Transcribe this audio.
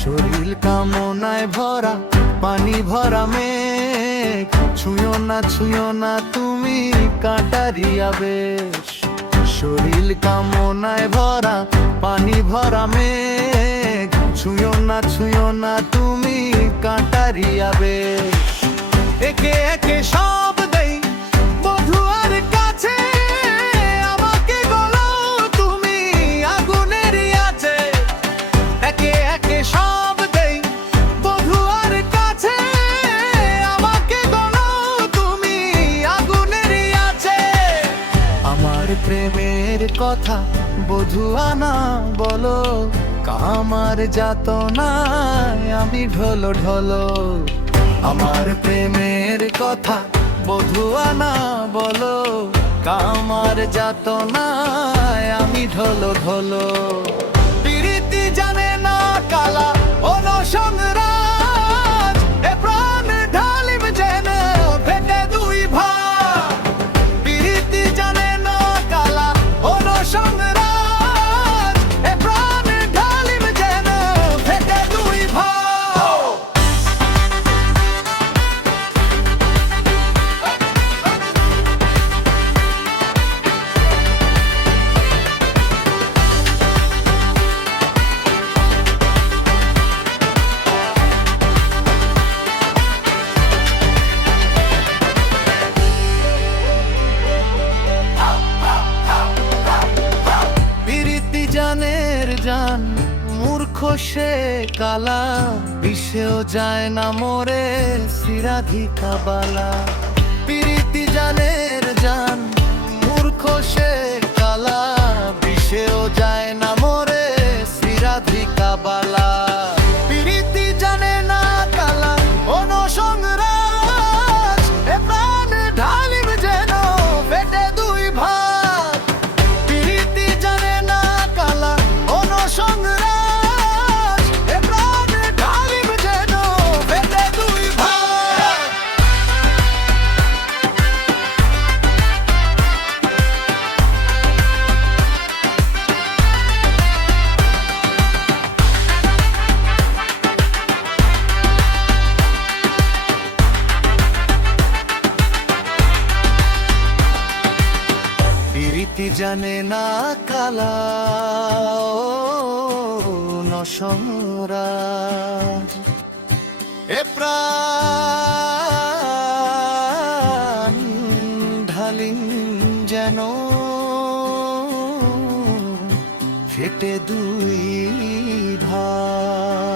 শরীর কামনায় ভরা পানি ভরা মেঘ, ছুঁয়ো না তুমি কাঁটারিয়া বেশ। শরীর কামনায় ভরা পানি ভরা মেঘ, ছুঁয়ো না তুমি কাঁটারিয়া বেশ। একে একে সব দেই বধুয়ার কাছে, আমাকে বলো তুমি আগুনের আছে। একে একে সব দেই বধুয়ার কাছে, আমাকে বলো তুমি আগুনের আছে। আমার প্রেমের কথা বধুয়া না বলো, কামার যাতনায় আমি ঢলো ঢলো। আমার প্রেমের কথা বধুয়া না বলো, কামার যাতনায় আমি ঢলো ঢলো। প্রীতি জানে না কালা অনসংরাজ, এ প্রাণ ঢালিম যেন ফেটে দুই ভাগ। প্রীতি জানে না কালা অনসংরাজ, এ প্রাণ ঢালিম যেন ফেটে দুই ভাগ। জানের জান মূর্খ সে কালা, বিষেও যায় না মোরে সিরাধিকা বালা। প্রীতি জানের জান মূর্খ সে কালা, বিষেও যায় না মোরে সিরাধিকা বালা। প্রীতি জানে না কালা অনসংরাজ, এ প্রাণ ঢালিম যেন ফেটে দুই ভাগ। প্রীতি জানে না কালা অনসংরাজ, এ প্রাণ ঢালিম যেন ফেটে দুই ভাগ। প্রীতি জানে না কালা অনসংরাজ, এ প্রাণ ঢালিম যেন ফেটে দুই ভাগ।